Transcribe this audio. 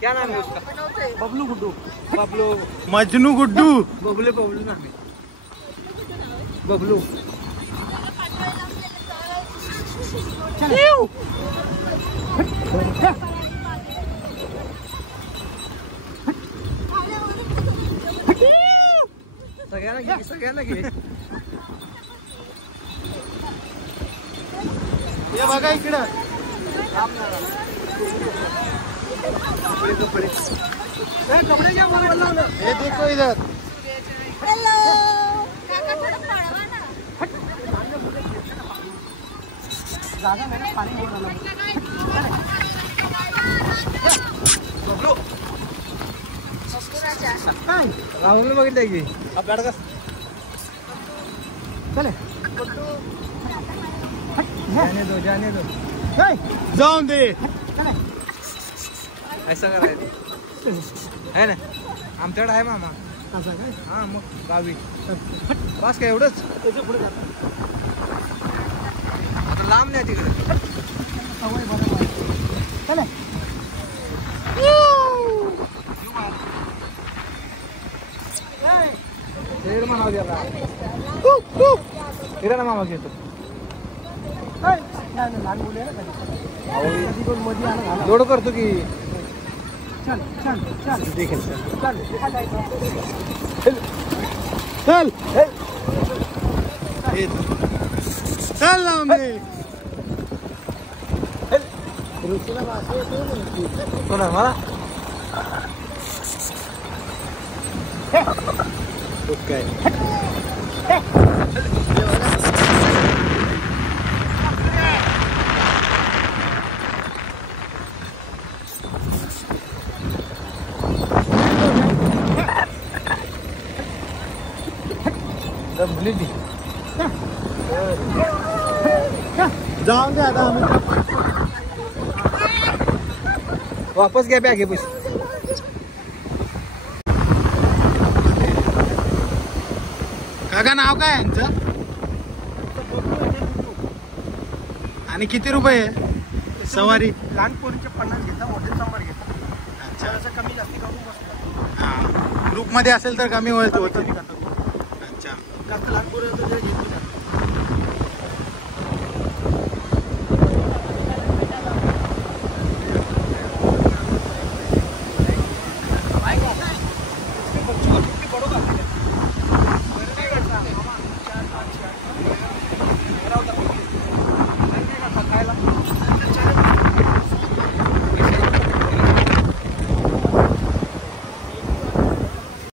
क्या नाम है उसका? बबलू गुड्डू। बबलू मजनू गुड्डू। बबलू बबलू नाम है बबलू। सगळ्यांना घे हे बघा इकडं कपडे घ्या बोलवलं। हे देखो इधर। हेलो राहुल बघितलं की आपल्याकडे चले जाने दो जाऊन दे। ऐसा करायचं आहे ना आमच्याकडे आहे मामा। हा मग गावी बस काय एवढंच पुढे लांब नाही तिकडे चले म्हणाव द्या ना मामा घेतो लोड करतो की चल चल चल देखेल चल चल चल लांबे। कोण आहे मला काय जाऊन दे आता आम्ही वापस घ्या बॅग हे पैसे काका नाव काय यांचं आणि किती रुपये सवारी? लहान पोरीचे 50 घेता मोठे 100 घेता। अच्छा असं कमी जास्ती करून बसतो हा ग्रुप मध्ये असेल तर कमी होत होतं। कमी करतो अच्छा जास्त लहान पोरी